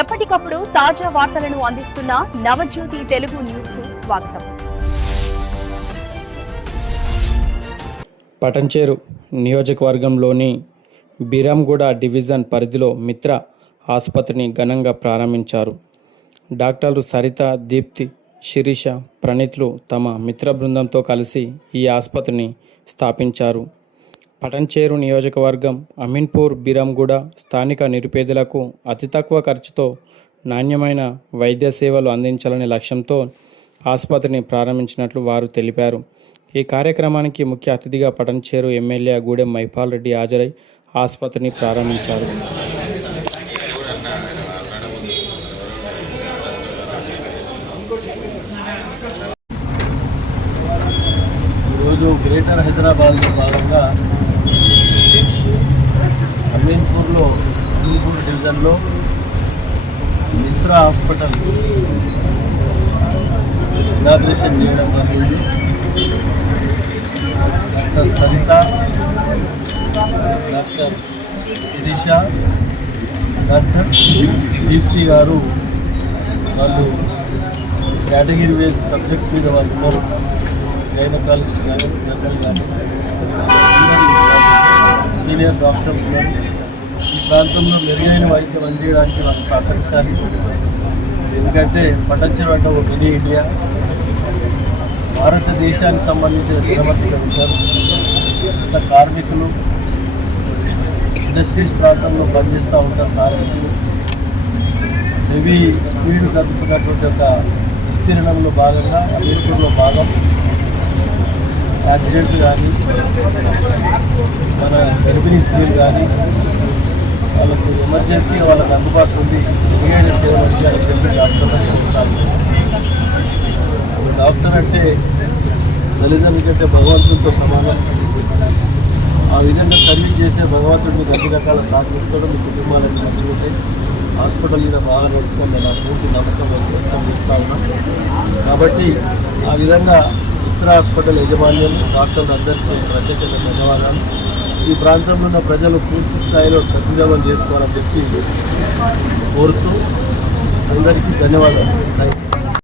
ఎప్పటికప్పుడు తాజా వార్తలను అందిస్తున్న నవజ్యోతి తెలుగు న్యూస్ కు స్వాగతం. పటంచేరు నియోజకవర్గంలోని బీరంగూడ డివిజన్ పరిధిలో మిత్ర ఆసుపత్రిని ఘనంగా ప్రారంభించారు. డాక్టర్లు సరిత, దీప్తి, శిరీష, ప్రణీత్లు తమ మిత్ర బృందంతో కలిసి ఈ ఆసుపత్రిని స్థాపించారు. పటంచేరు నియోజకవర్గం అమీన్పూర్ బీరంగూడ స్థానిక నిరుపేదలకు అతి తక్కువ ఖర్చుతో నాణ్యమైన వైద్య సేవలు అందించాలనే లక్ష్యంతో ఆసుపత్రిని ప్రారంభించినట్లు వారు తెలిపారు. ఈ కార్యక్రమానికి ముఖ్య అతిథిగా పటంచేరు ఎమ్మెల్యే గూడెం మైపాల్ రెడ్డి హాజరై ఆసుపత్రిని ప్రారంభించారు. ఈరోజు గ్రేటర్ హైదరాబాద్లో భాగంగా అమీన్పూర్ డివిజన్లో మిత్ర హాస్పిటల్ ఇనాగ్రేషన్ చేయడం జరిగింది. Doctor Sarita, doctor Sirisha, doctor Deepti గారు వాళ్ళు కేటగిరీ వేస్ సబ్జెక్ట్ మీద వాళ్ళు ఉన్నారు. గైనకాలజిస్ట్ కానీ, జనరల్ కానీ, సీనియర్ డాక్టర్లు ఉన్నారు. ఈ ప్రాంతంలో మెరుగైన వైద్యం అందించడానికి వాళ్ళు సహకరించాలి. ఎందుకంటే పటంచేరు అంటే ఒక మినీ ఇండియా. భారతదేశానికి సంబంధించిన దినమతిగా ఉంటారు. కార్మికులు ఇండస్ట్రీస్ ప్రాంతంలో పనిచేస్తూ ఉంటారు. కార్మికులు హెవీ స్పీడ్ తగ్గుతున్నటువంటి ఒక విస్తీర్ణంలో భాగంగా అమీర్పూర్లో భాగం యాక్సిడెంట్లు కానీ, మన గర్భిణీ స్త్రీలు కానీ వాళ్ళకు ఎమర్జెన్సీగా వాళ్ళకి అందుబాటులో ఉంది మెరుగైన సేవలు అందించాలని చెప్పి డాక్టర్ అంటే ఉంటారు. డాక్టర్ అంటే తల్లిదండ్రుల కంటే భగవంతుడితో సమానం. ఆ విధంగా సర్వీస్ చేసే భగవంతుడు మీకు అన్ని రకాల సాధిస్తాడు. మీ కుటుంబాలను నడుచుకుంటే హాస్పిటల్ మీద బాగా నడుస్తుంది. నా పూర్తి నమ్మకం వ్యక్తం చేస్తూ ఉన్నాం. కాబట్టి ఆ విధంగా మిత్ర హాస్పిటల్ యజమాన్యం డాక్టర్లు అందరికీ ప్రత్యేకంగా ధన్యవాదాలు. ఈ ప్రాంతంలో ఉన్న ప్రజలు పూర్తి స్థాయిలో సద్వినియోగం చేసుకోవాలని చెప్పి కోరుతూ అందరికీ ధన్యవాదాలు.